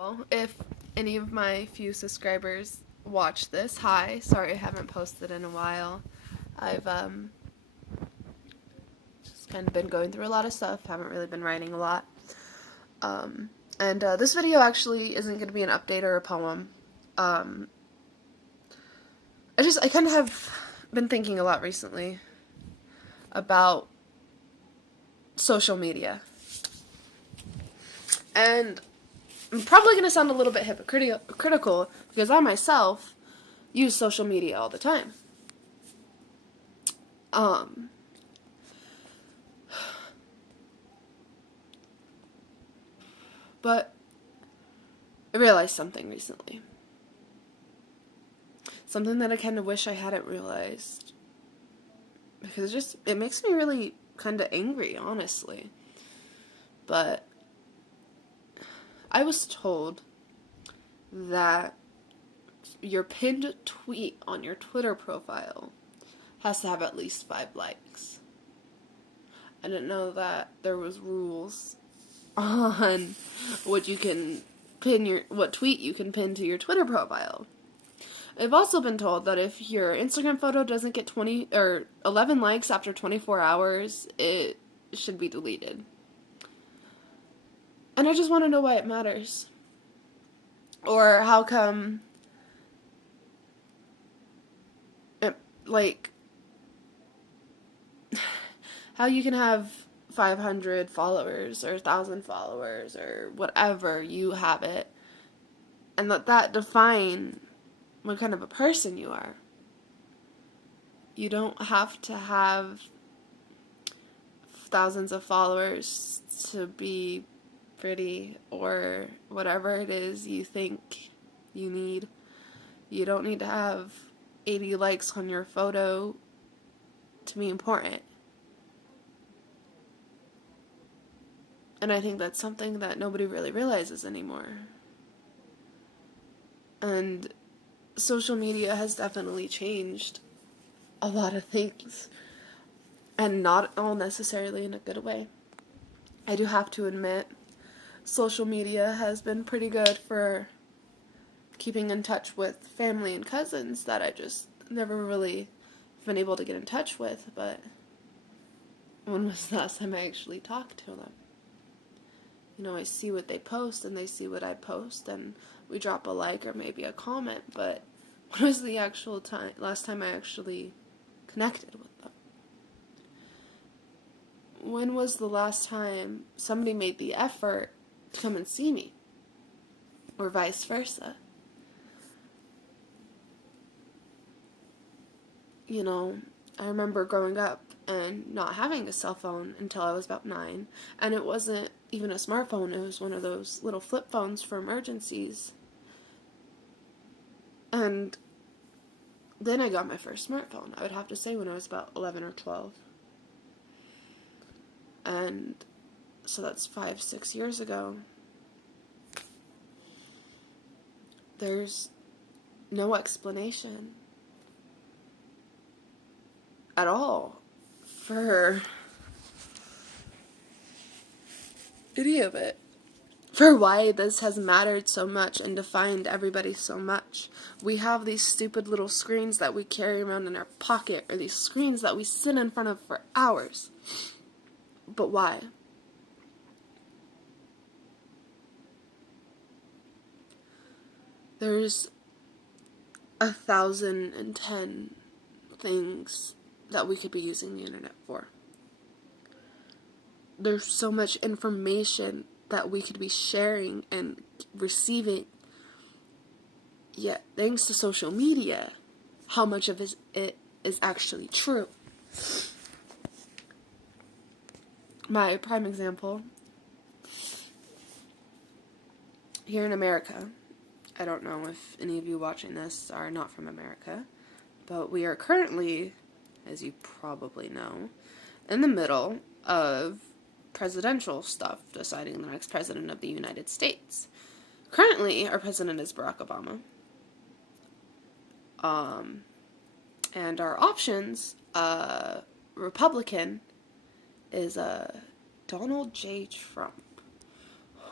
Well, if any of my few subscribers watch this, hi. Sorry I haven't posted in a while. I've just kind of been going through a lot of stuff, haven't really been writing a lot. And this video actually isn't going to be an update or a poem. I kind of have been thinking a lot recently about social media. And I'm probably going to sound a little bit hypocritical because I myself use social media all the time. But I realized something recently. Something that I kind of wish I hadn't realized. Because it makes me really kind of angry, honestly. But I was told that your pinned tweet on your Twitter profile has to have at least 5 likes. I didn't know that there was rules on what tweet you can pin to your Twitter profile. I've also been told that if your Instagram photo doesn't get 20 or 11 likes after 24 hours, it should be deleted. And I just want to know why it matters. Or how come how you can have 500 followers or 1,000 followers or whatever you have it, and let that define what kind of a person you are. You don't have to have thousands of followers to be pretty or whatever it is you think you need. You don't need to have 80 likes on your photo to be important. And I think that's something that nobody really realizes anymore. And social media has definitely changed a lot of things. And not all necessarily in a good way. I do have to admit, social media has been pretty good for keeping in touch with family and cousins that I just never really been able to get in touch with. But when was the last time I actually talked to them? You know, I see what they post and they see what I post and we drop a like or maybe a comment, but when was the last time I actually connected with them? When was the last time somebody made the effort to come and see me? Or vice versa? You know, I remember growing up and not having a cell phone until I was about 9, and it wasn't even a smartphone, it was one of those little flip phones for emergencies. And then I got my first smartphone, I would have to say when I was about 11 or 12. And so that's 5-6 years ago. There's no explanation at all for any of it. For why this has mattered so much and defined everybody so much. We have these stupid little screens that we carry around in our pocket, or these screens that we sit in front of for hours. But why? There's 1,010 things that we could be using the internet for. There's so much information that we could be sharing and receiving. Yet, thanks to social media, how much of it is actually true? My prime example, here in America, I don't know if any of you watching this are not from America, but we are currently, as you probably know, in the middle of presidential stuff, deciding the next president of the United States. Currently, our president is Barack Obama. And our options, Republican, is Donald J. Trump,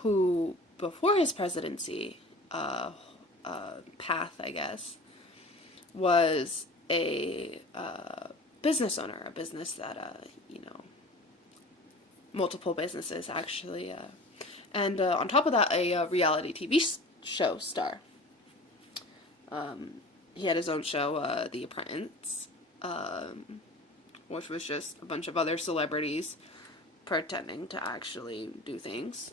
who before his presidency path, I guess, was a business owner, a business that, multiple businesses actually, and on top of that, a reality TV show star. He had his own show, The Apprentice, which was just a bunch of other celebrities pretending to actually do things.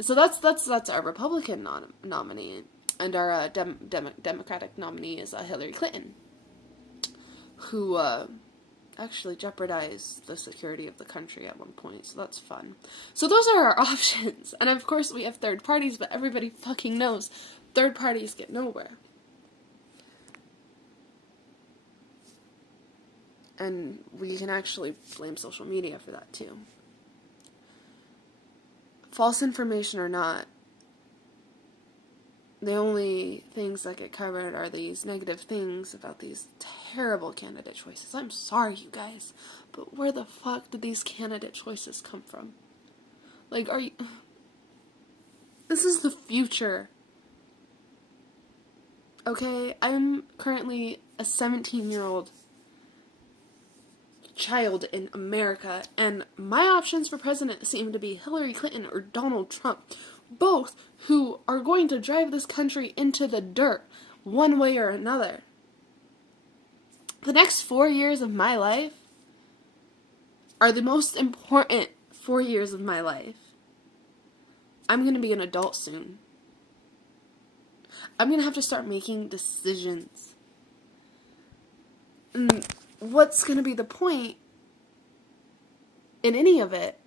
So that's our Republican nominee, and our Democratic nominee is Hillary Clinton, who actually jeopardized the security of the country at one point, so that's fun. So those are our options, and of course we have third parties, but everybody fucking knows third parties get nowhere. And we can actually blame social media for that too. False information or not, the only things that get covered are these negative things about these terrible candidate choices. I'm sorry, you guys, but where the fuck did these candidate choices come from? Like, are you... This is the future. Okay, I'm currently a 17-year-old child in America, and my options for president seem to be Hillary Clinton or Donald Trump, both who are going to drive this country into the dirt one way or another. The next 4 years of my life are the most important 4 years of my life. I'm going to be an adult soon. I'm going to have to start making decisions. And what's going to be the point in any of it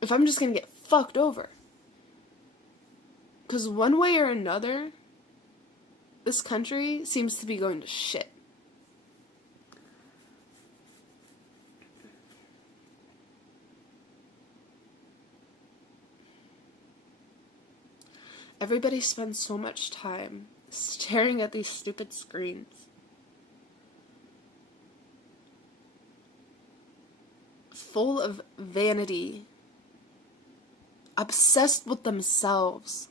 if I'm just going to get fucked over? Because one way or another, this country seems to be going to shit. Everybody spends so much time staring at these stupid screens. Full of vanity. Obsessed with themselves.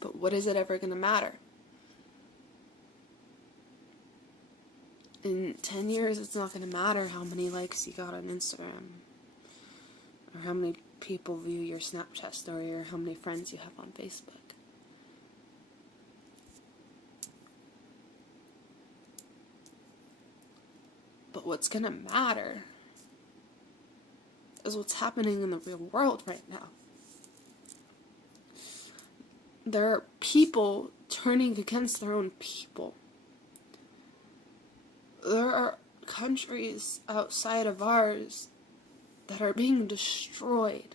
But what is it ever going to matter? In 10 years, it's not going to matter how many likes you got on Instagram, or how many people view your Snapchat story, or how many friends you have on Facebook. But what's going to matter is what's happening in the real world right now. There are people turning against their own people. There are countries outside of ours that are being destroyed.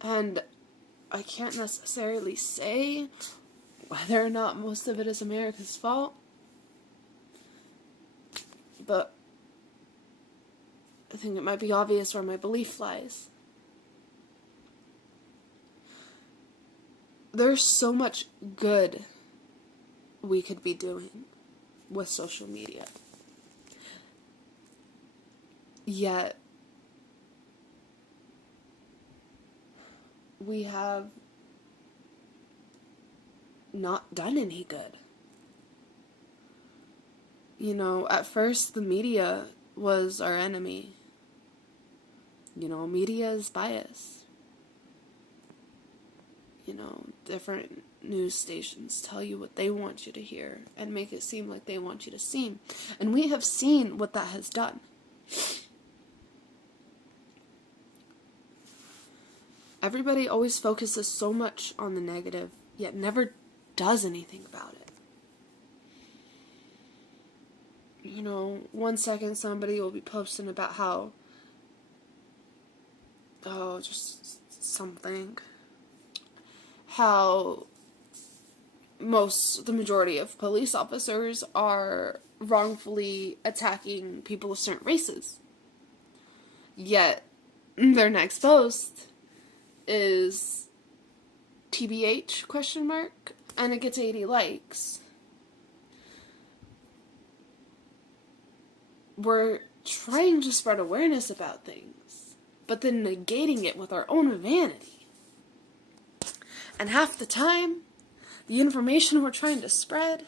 And I can't necessarily say whether or not most of it is America's fault, but I think it might be obvious where my belief lies. There's so much good we could be doing with social media. Yet, we have not done any good. You know, at first the media was our enemy. You know, media is biased. You know, different news stations tell you what they want you to hear and make it seem like they want you to seem. And we have seen what that has done. Everybody always focuses so much on the negative, yet never does anything about it. You know, 1 second somebody will be posting about how, just something. How the majority of police officers are wrongfully attacking people of certain races. Yet, their next post is TBH, ? And it gets 80 likes. we're trying to spread awareness about things, but then negating it with our own vanity. And half the time, the information we're trying to spread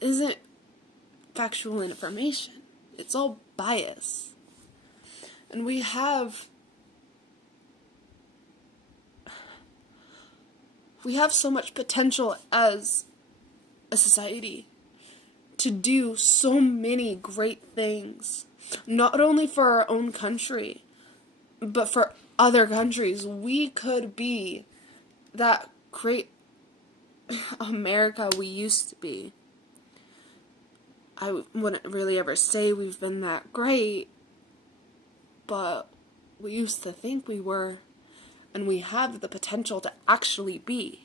isn't factual information. It's all bias. And we have so much potential as a society to do so many great things, not only for our own country, but for other countries. We could be that great America we used to be. I wouldn't really ever say we've been that great, but we used to think we were, and we have the potential to actually be.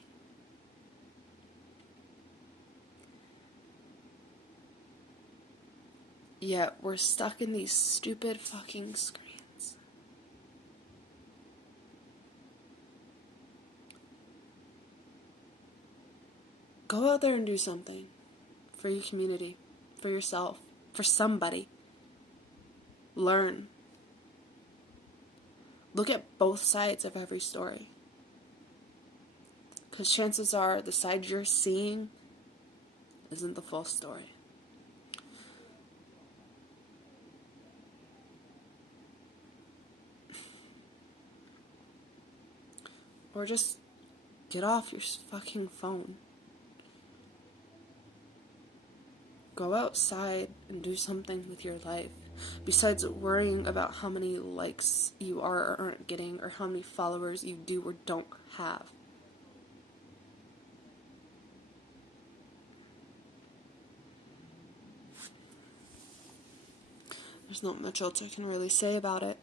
Yet we're stuck in these stupid fucking screens. Go out there and do something for your community, for yourself, for somebody. Learn. Look at both sides of every story. Because chances are the side you're seeing isn't the full story. Or just get off your fucking phone. Go outside and do something with your life. Besides worrying about how many likes you are or aren't getting, or how many followers you do or don't have. There's not much else I can really say about it.